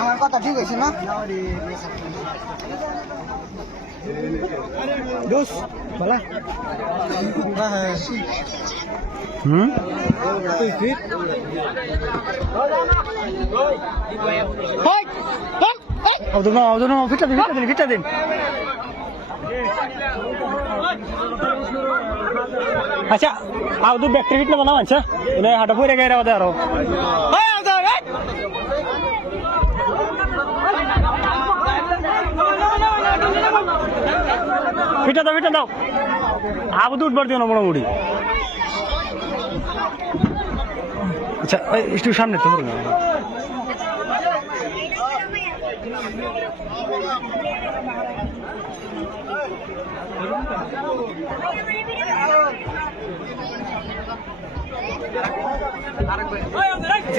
আমার কথা ঠিক হয়েছে না দোষ বলা হ্যাঁ তুই ফিট ফিটা দিন আচ্ছা আউদু ব্যাটারি ফিট না বানাও আচ্ছা এনে হাঁটা পড়ে গেছে ওদের আরো ফিটা দাও আবুদু উঠবার দিও না মোটামুটি আচ্ছা একটু সামনে তো না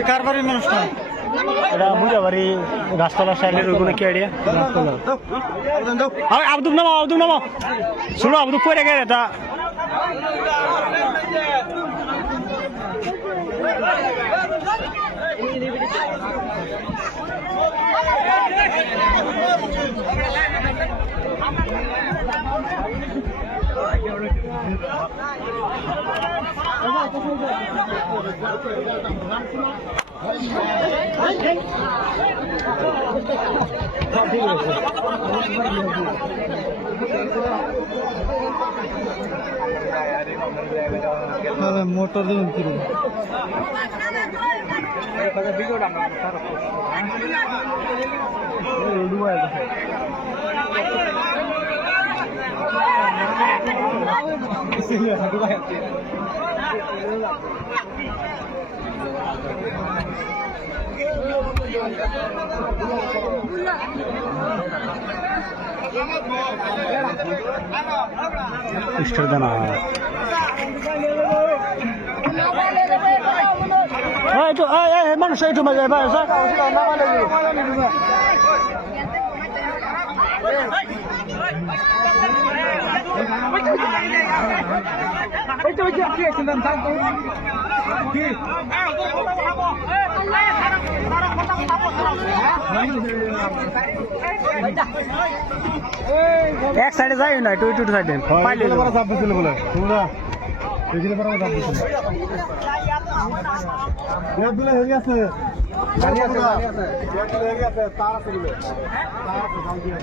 কার বাড়ির মানুষটা এটা বুঝা বাড়ি গাছতলা সাইডের ওইগুলো কি আইডিয়া আবদুল নামা শুনো আবদুল কই রেখে এটা মোটর দিন কিরকম ইষ্টদানা itu manusia itu macam apa? Itu aja dia sedang satu. एक साइड जाए ना टू साइड पहले बड़ा साफ दिले बोले তোমরা এখানে বড় সাफ দিছো ইয়াদুলে হেরি আছে গাড়ি আছে ইয়াদুলে হেরি আছে তার আছে বলে তার আছে দাম দিয়ে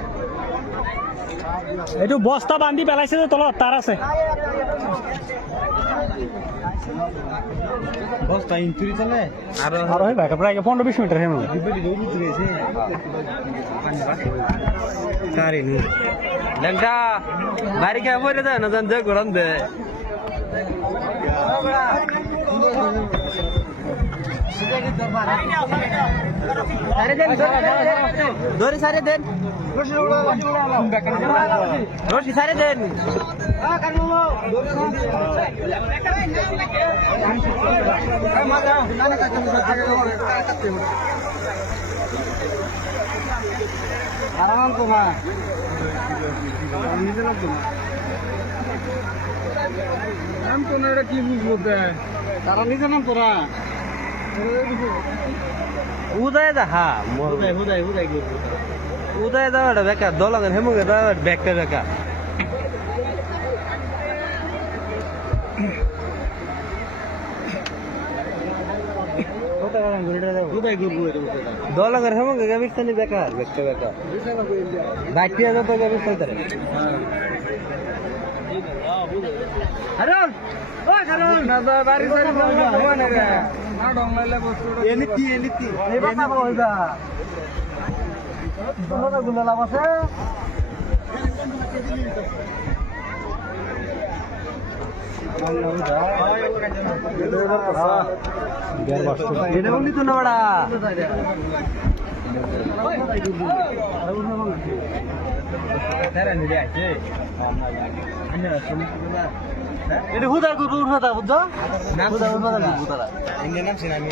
এটু বস্তা বান্ধি পেলাইছে যে তলত তার আছে বস্তা ইনচুরি চলে আর হয় ভাই প্রায় 15-20 মিটার হেমো সারি নি লঙ্কা বাড়ি কে বলে দে না জান দে গরম দে सारे दिन दोरी सारे दिन रोटी सारे दिन आराम को मां नाम तो ना की बुझते हैं तारा नहीं नाम तोरा উদয় দা হ্যাঁ উদয় দা এটা বেকার দলাগের হেমুগে দা ব্যাগটা বেকার দলাগের হেমুগে গাবিস্তানি বেকার ব্যাগটা বেকার বাইটিয়া যত গাবিস্তানি হারুন ওই হারুন না দা বাড়ি সারি হবে না রে না ডংলাইলে বস্তু এনিতি এই বাতা হইবা তোমরা গুলা লাভ আছে এটা বলি তো না বড়া এটা হুদা গুরু উঠা বুঝছো না হুদা উঠা না হুদা ইন্ডিয়ান নাম সিনামি